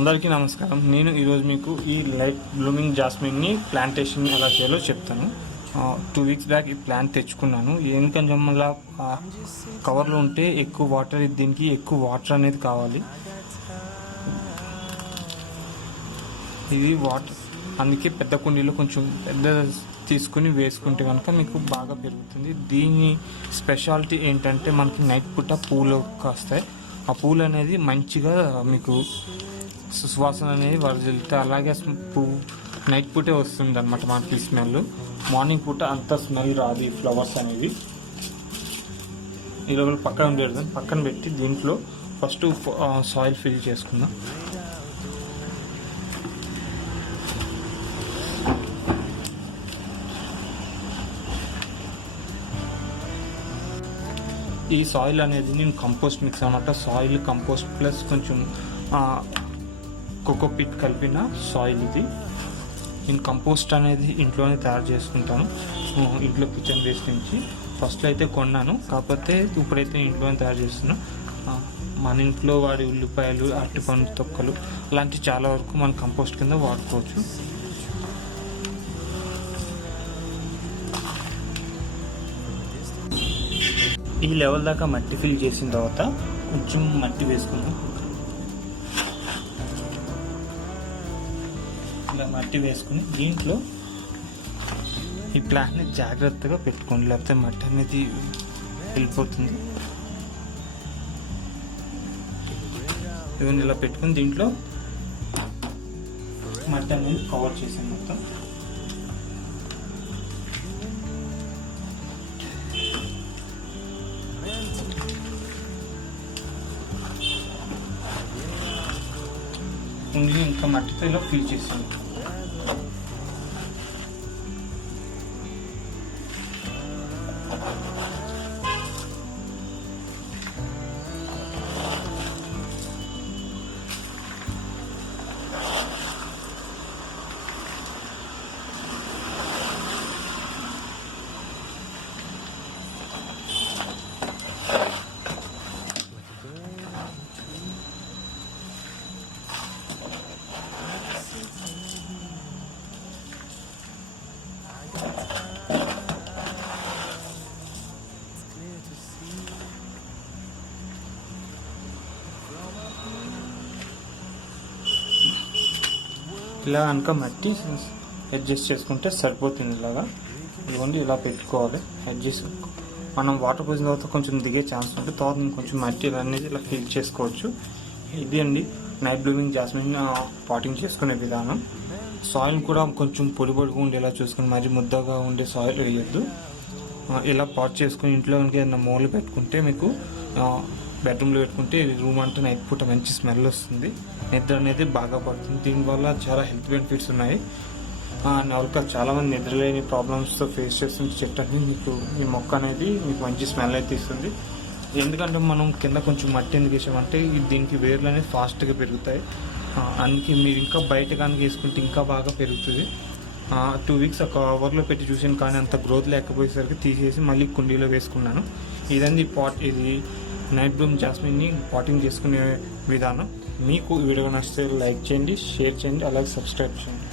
అందరికీ నమస్కారం. నేను ఈరోజు మీకు ఈ లైట్ బ్లూమింగ్ జాస్మిన్ని ప్లాంటేషన్ ఎలా చేయాలో చెప్తాను. 2 వీక్స్ బ్యాక్ ఈ ప్లాంట్ తెచ్చుకున్నాను. ఎందుకంటే మళ్ళీ కవర్లో ఉంటే ఎక్కువ వాటర్, దీనికి ఎక్కువ వాటర్ అనేది కావాలి. ఇది వాటర్, అందుకే పెద్ద కుండీలో కొంచెం పెద్ద తీసుకుని వేసుకుంటే కనుక మీకు బాగా పెరుగుతుంది. దీని స్పెషాలిటీ ఏంటంటే మనకి నైట్ పూట పూలు కాస్తాయి. ఆ పూలు అనేది మంచిగా మీకు సువాసన అనేది వరజల్లితే అలాగే పువ్వు నైట్ పూటే వస్తుంది అనమాట మనకి స్మెల్. మార్నింగ్ పూట అంత స్మెల్ రాదు ఈ ఫ్లవర్స్ అనేవి. ఈరోజు పక్కన పెట్టి దీంట్లో ఫస్ట్ సాయిల్ ఫిల్ చేసుకుందాం. ఈ సాయిల్ అనేది నేను కంపోస్ట్ మిక్స్ అనమాట. సాయిల్, కంపోస్ట్ ప్లస్ కొంచెం కోకోపిట్ కలిపిన సాయిల్ ఇది. నేను కంపోస్ట్ అనేది ఇంట్లోనే తయారు చేసుకుంటాను. ఇంట్లో కిచెన్ వేస్ట్ నుంచి ఫస్ట్లో అయితే కొన్నాను, కాకపోతే ఇప్పుడైతే ఇంట్లోనే తయారు చేస్తున్నాను. మన ఇంట్లో వాడి ఉల్లిపాయలు, అరటిపండు తొక్కలు అలాంటి చాలా వరకు మన కంపోస్ట్ కింద వాడుకోవచ్చు. ఈ లెవెల్ దాకా మట్టి ఫిల్ చేసిన తర్వాత కొంచెం మట్టి వేసుకుందాం. ఇలా మట్టి వేసుకుని దీంట్లో ఈ ప్లాంట్ని జాగ్రత్తగా పెట్టుకోండి, లేకపోతే మట్టి అనేది వెళ్ళిపోతుంది. ఇవన్నీ ఇలా పెట్టుకుని దీంట్లో మట్టి అనేది కవర్ చేసాను మొత్తం. ఇంకా మట్టితో ఇలా ఫిల్ చేసాను. ఇలా కనుక మట్టి అడ్జస్ట్ చేసుకుంటే సరిపోతుంది. ఇలాగా ఇదిగోండి, ఇలా పెట్టుకోవాలి. అడ్జస్ట్ మనం వాటర్ పోసిన తర్వాత కొంచెం దిగే ఛాన్స్ ఉంటుంది. తర్వాత కొంచెం మట్టి అనేది ఇలా ఫిల్ చేసుకోవచ్చు. ఇది అండి నైట్ బ్లూమింగ్ జాస్మిన్ పాటింగ్ చేసుకునే విధానం. సాయిల్ కూడా కొంచెం పొడిగా ఉండేలా చూసుకుని, మరి ముద్దగా ఉండే సాయిల్ వేయద్దు. ఇలా పాట్ చేసుకుని ఇంట్లో కనుక ఏదైనా మూల పెట్టుకుంటే, మీకు బెడ్రూమ్లో పెట్టుకుంటే రూమ్ అంతా నైట్ పూట మంచి స్మెల్ వస్తుంది, నిద్ర అనేది బాగా పడుతుంది. దీనివల్ల చాలా హెల్త్ బెనిఫిట్స్ ఉన్నాయి. నాలుగు చాలామంది నిద్రలేని ప్రాబ్లమ్స్తో ఫేస్ చేస్తున్న చెట్టు అనేది మీకు ఈ మొక్క అనేది మీకు మంచి స్మెల్ అయితే ఇస్తుంది. ఎందుకంటే మనం కింద కొంచెం మట్టి ఎందుకు వేసామంటే దీనికి వేర్లు అనేది ఫాస్ట్గా పెరుగుతాయి. అందుకే మీరు ఇంకా బయట కనుక వేసుకుంటే ఇంకా బాగా పెరుగుతుంది. 2 వీక్స్ ఒక కవర్లో పెట్టి చూసాను, కానీ అంత గ్రోత్ లేకపోయేసరికి తీసేసి మళ్ళీ కుండీలో వేసుకున్నాను. ఇదండి ఇది నైట్ బ్లూమ్ జాస్మిన్ని పాటింగ్ చేసుకునే విధానం. మీకు ఈ వీడియో నచ్చితే లైక్ చేయండి, షేర్ చేయండి, అలాగే సబ్స్క్రైబ్ చేయండి.